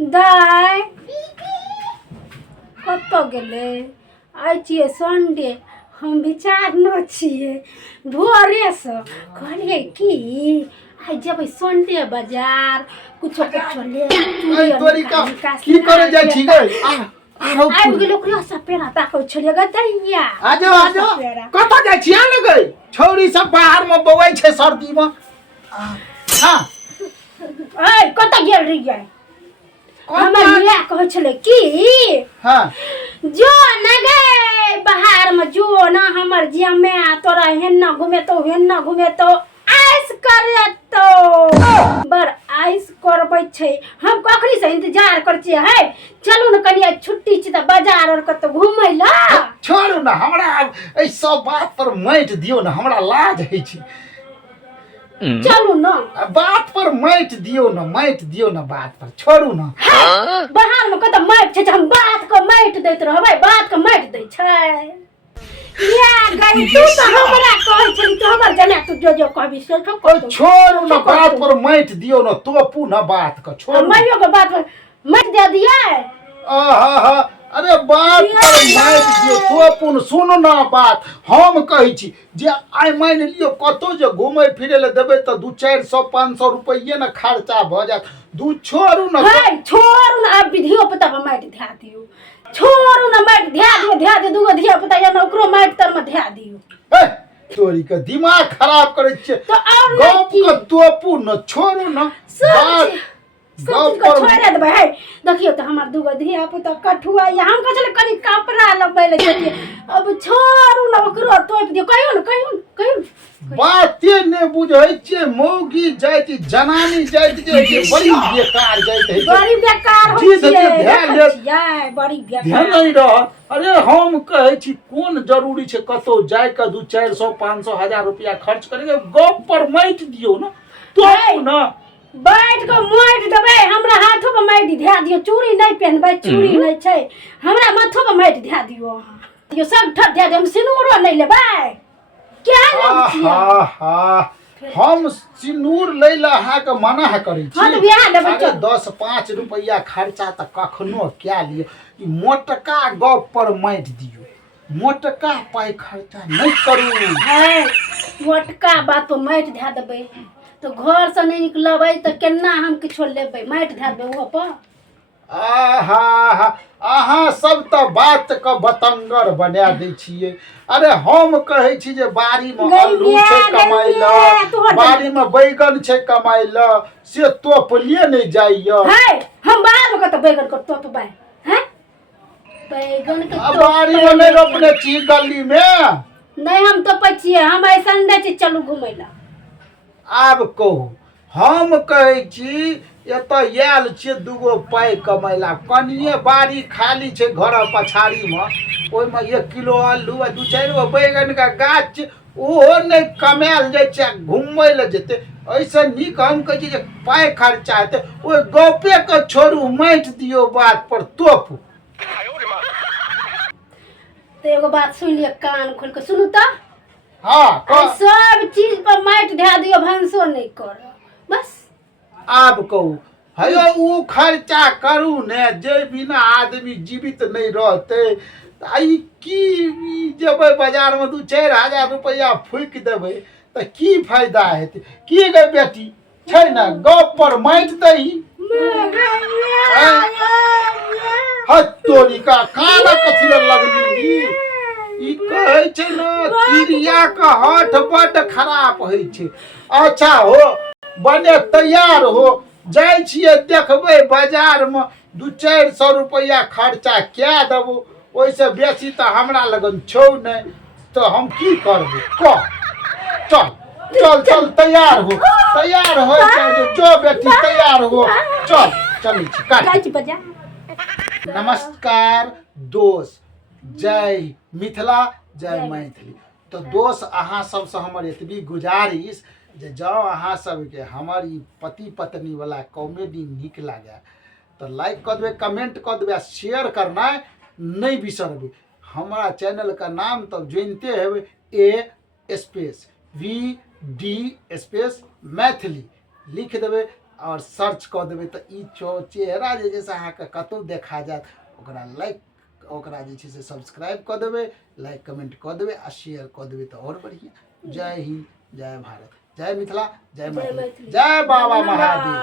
दाय कत गेले आइ छियै संडे हम विचार न छियै भोरेसँ कहलियै कि आइ जेबै संडे बाजार कुछो कुछो ले की करे जाइ छी गै आबि गेलो ओकरा सब पेरा ताकै छलियै गै दैया आजो कत जाइ छी आ गै छौरी सब बाहर में बौआइ छै सर्दी में हां ए कत गेल रहियै हमर मिया कहै छलै कि हां जो न गए बाहर में जो ना हमर जमे तोरा हेन्ना घुमे तो आइस करे तो बर आइस करबै छै हम कखनी से इंतजार कर छियै है चलू न कनी छुट्टी छै त बाजार और कत घुमै ला छोड़ू ना हमरा ए सब बात पर मैट दियो ना हमरा लाज होइ छै चलू न बात पर मैट दियो ना बात पर छोड़ू ना बाहर में कत मैट छै हम बात को मैट दैत रहबै बात को मैट दै छै या गई तू तो हमरा कहै छली तू हमर जाने तू जो कहबी से छोड़ू ना बात पर मैट दियो ना तोपू ना बात को छोड़ू मैयो के बात पर मैट दे दिए आहा अरे बात पर मैट दियो तोपू ना सुनो ना बात हम कहै छी जे आइ मान लियो कतो जे घुमै फिरै ले देबै त 200 400 500 रुपैये ना खर्चा भ जात दू छोड़ू ना अब विधियो पता पर मैट ध्या दियो छोड़ू ना मैट ध्या दियो दूगो धिया पुता या ना ओकरो मैट तर में ध्या दियो ए तोरी के दिमाग खराब करे छे तो और गप के तोपू ना छोड़ू ना बात गप को छोड़े देबै है देखियो त हमर दूगो धिया पुता कठुआ या हम कहले कनी कपड़ा लबै ले जतिए अब छोड़ू ना ओकरो तोप दियो कहियो बाते ने बुझै छे मौगी जाइत जनानी जाइत जे बड़ी बेकार जाइत है बड़ी बेकार हो छै बड़ी बेकार ध्यान नहीं रह अरे हम कहै छी कोन जरूरी छे कतो जाय के 2 400 500 1000 रुपया खर्च करेंगे गप पर मैट दियो ना तो ना बैठ के मैट देबै हमरा हाथो पे मैट ध्या दियो चूड़ी नहीं पहनबै चूड़ी नहीं छै हमरा माथो पे मैट ध्या दियो यो सब ठट ध्या दे हम सिनुरो नहीं लेबै क्या हम सिनूर लैला हा के मना करै छी हां तो बियाह लेबै अरे 10 5 रुपया खर्चा त कखनो क्या लियो ई मोटका गप पर मैट दियो मोटका पाई खर्चा नहीं करू है मोटका बात पर मैट ध्या देबै तो घर से नहीं निकलबै त केना हम किछो लेबै मैट ध्या देबै ओहो पर आहा अहाँ सब त बात क बतंगर बना दै छियै अरे हम कहै छी जे बाड़ी में आलू छै कमाई ल बाड़ी में बैगन छै कमाई ल से तोपलिए नहीं जाइयो है हम बाहर में कत बैगन को तोपबै हैं बैगन के बाड़ी में नहीं रोपने छी गली में नहीं हम तोपै छियै हम ऐ संडे छी चलू घुमै ला आब कहू हम कहै छी एत आयल छे दूगो पाई कमैला कनिए बाड़ी खाली छे घर पछाड़ी में ओइ में 1 किलो आलू आ 2 4 गो बैगन का गाछ ओहो नहीं कमायल जाय छे घुमै ले जेते ऐसे निक हम कहै छी जे पाई खर्चा हेते ओइ गपे के छोड़ू मैट दियो बात पर तोप तो एगो बात सुन लिया कान खोल के सुनू त हां सब चीज पर मैट ध्या दियो भंसो नहीं कर बस आब कहू हेयो उ खर्चा करू ने जे बिना आदमी जीवित नहीं रहते आई की जेबै बाजार में 2 4 हजार रुपया फूक देबै त की फायदा हेतै की गई बेटी छै ना गप पर मैट दही हतोरी का काना कथि लगली ई कहै छै ना तिरिया का हाथ बड खराब होई छै अच्छा हो बने तैयार हो जाय छिए देखबै बाजार में 2 400 रुपया खर्चा क्या देबो ओइसे बेसी त हमरा लगन छौ नै तो हम की करबो क चल तैयार हो जो बेटी तैयार हो चल छी काट बाजार नमस्कार दोस्त जय मिथिला जय मैथिली तो दोस्त अहाँ सबसे हमर एतबी गुजारिश जे जाओ अहाँ सबके हमर ई पति पत्नी वाला कॉमेडी निक लागे तो लाइक कर देबै कमेंट कर देबै शेयर करना नहीं बिसरबै हमारा चैनल का नाम तो जानते हेबै A space VD space Maithili लिख देबै और सर्च कऽ देबै तऽ ई चेहरा जे छै से अहाँके कतहु देखा जायत। ओकरा जे छै से सब्सक्राइब कऽ देबै, लाइक कमेंट कऽ देबै आ शेयर कऽ देबै तऽ आओर बढ़िआँ। जय हिंद, जय भारत, जय मिथिला, जय मैथिली, जय बाबा महादेव।